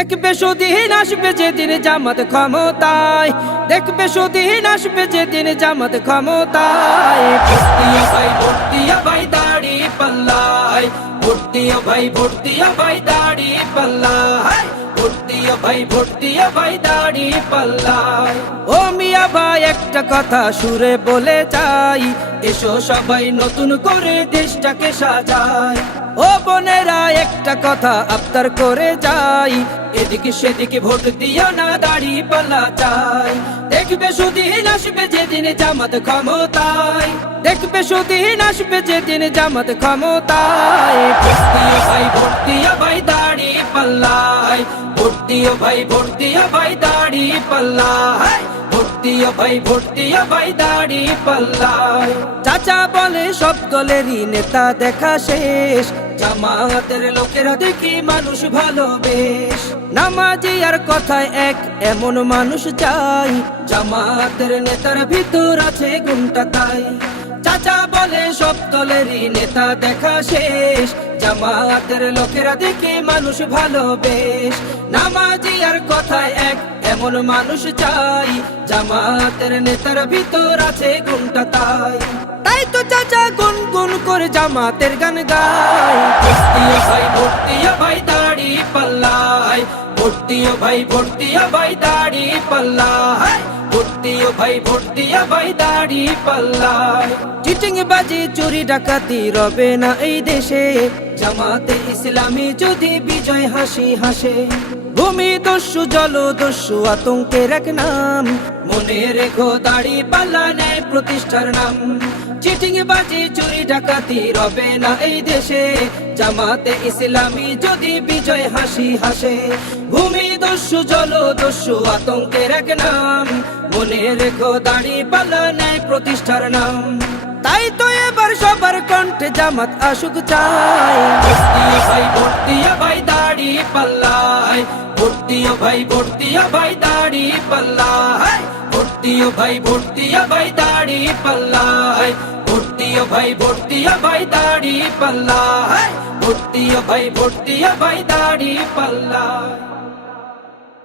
দেখবে সুদিন আসবে যেদিন জামাত ক্ষমতায়, দেখবে সুদিন আসবে যেদিন জামাত ক্ষমতায়। ভোট দিও ভাই, ভোট দিও ভাই দাড়ি পাল্লায়, ভোট দিও ভাই, ভোট দিও ভাই দাড়ি পাল্লায়, ভোট দিও ভাই, ভোট দিও ভাই দাড়ি পাল্লায়। ও মিয়া ভাই একটা কথা সুরে বলে যাই, এসো সবাই নতুন করে দেশটাকে সাজাই। ও বোনেরা একটা কথা আবদার করে যাই, এদিকে সেদিকে ভোট দিও না, দাড়ি পাল্লা চাই। দেখবে সুদিন আসবে যেদিন জামাত ক্ষমতায়, দেখবে সুদিন আসবে যেদিন জামাত ক্ষমতায়। ভোট দিও ভাই, ভোট দিও ভাই দাড়ি পাল্লায়, ভোট দিও ভাই, ভোট দিও ভাই দাড়ি পাল্লায়, ভোট দিও ভাই, ভোট দিও ভাই দাড়ি পাল্লায়। চাচা বলে সব দলেরই নেতা দেখা শেষ, জামাতের লোকেরা দেখি মানুষ ভালোবেশ। নামাজি আর কথায় এক এমন মানুষ চাই, জামাতের নেতার ভিতর আছে গুণটা তাই। চাচা বলে সব দলেরই নেতা দেখা শেষ, জামাতের লোকেরা দেখে মানুষ ভালোবেশ। নামাজি আর কথায় এক এমন মানুষ চাই, জামাতের নেতার ভিতর আছে গুণটা তাই। তাই তো চাচা গুনগুন করে জামাতের গান গায়। ভোট দিও ভাই, ভোট দিও ভাই দাড়ি পাল্লায়, ভোট দিও ভাই, ভোট দিও ভাই দাড়ি পাল্লায়, ভোট দিও ভাই, ভোট দিও ভাই দাড়ি পাল্লায়। চিটিং বাজি চুরি ডাকাতি রবে না এই দেশে, জামাতে ইসলামী যদি বিজয় হাসি হাসে। ভূমি দস্যু জল দস্যু আতঙ্কের এক নাম, মনে রেখো দাড়ি পাল্লা ন্যায় প্রতিষ্ঠার নাম। চিটিং বাজি চুরি ডাকাতি রবে না এই দেশে, জামাতে ইসলামী যদি বিজয় হাসি হাসে। ভূমি দস্যু জল দস্যু আতঙ্কের এক নাম, মনে রেখো দাড়ি পাল্লা ন্যায় প্রতিষ্ঠার নাম। তাই তো এবার সবার কণ্ঠে জামাত আসুক চাই। ভোট দিও ভাই, ভোট দিও ভাই দাড়ি পাল্লায়, ভোট দিও ভাই, ভোট দিও ভাই দাড়ি পাল্লায়, ভোট দিও ভাই, ভোট দিও ভাই দাড়ি পাল্লায়, ভোট দিও ভাই, ভোট দিও ভাই দাড়ি পাল্লায়, ভোট দিও ভাই, ভোট দিও ভাই দাড়ি পাল্লায়।